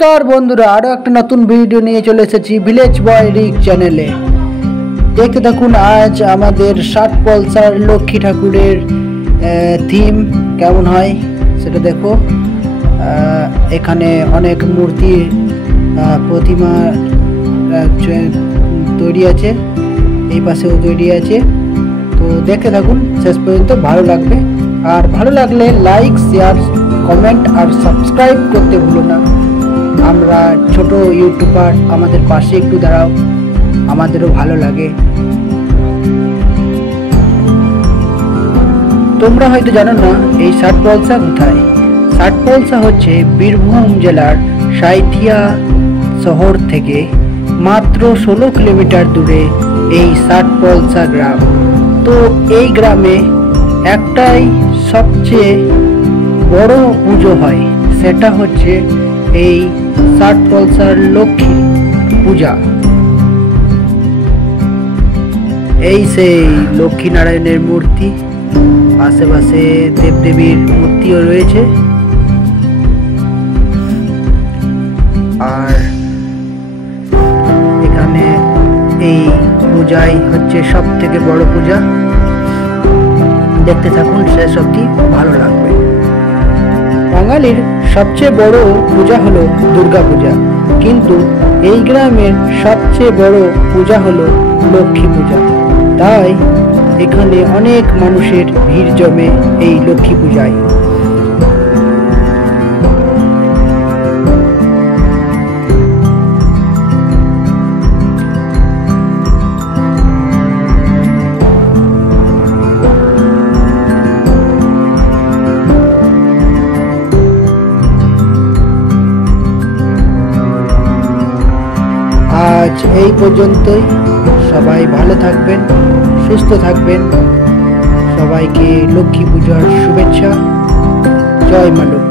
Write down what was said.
নমস্কার বন্ধুরা, আরো একটা নতুন ভিডিও নিয়ে চলে এসেছি ভিলেজ বয় রিক চ্যানেলে। দেখতে থাকুন আজ আমাদের ষাট পলসার লক্ষ্মী ঠাকুরের থিম কেমন হয় সেটা দেখো। এখানে অনেক মূর্তি প্রতিমা তৈরি আছে, এই পাশেও তৈরি আছে। তো দেখতে থাকুন শেষ পর্যন্ত, ভালো লাগবে। আর ভালো লাগলে লাইক, শেয়ার, কমেন্ট আর সাবস্ক্রাইব করতে ভুলো না। আমরা ছোট ইউটিউবার, আমাদের পাশে একটু দাঁড়াও, আমাদেরও ভালো লাগে। তোমরা হয়তো জানো না এই ষাট পলসা কোথায়। ষাট পলসা হচ্ছে বীরভূম জেলার সাঁইথিয়া শহর থেকে মাত্র 16 কিলোমিটার দূরে এই ষাট পলসা গ্রাম। তো এই গ্রামে একটাই সবচেয়ে বড় পুজো হয়, সেটা হচ্ছে এই ষাট পলসার লক্ষ্মী পূজা। এই সেই লক্ষ্মী নারায়ণের মূর্তি, আশেপাশে দেবদেবীর মূর্তিও রয়েছে। আর এখানে এই পূজাই হচ্ছে সব থেকে বড় পূজা। দেখতে থাকুন শেষ অবধি, ভালো লাগবে। বাঙালির সবচেয়ে বড় পূজা হলো দুর্গা পূজা, কিন্তু এই গ্রামের সবচেয়ে বড় পূজা হলো লক্ষ্মী পূজা। তাই এখানে অনেক মানুষের ভিড় জমে এই লক্ষ্মী পূজায়। আজ এই পর্যন্তই। সবাই ভালো থাকবেন, সুস্থ থাকবেন। সবাইকে লক্ষ্মী পূজার শুভেচ্ছা। জয় মা লক্ষ্মী।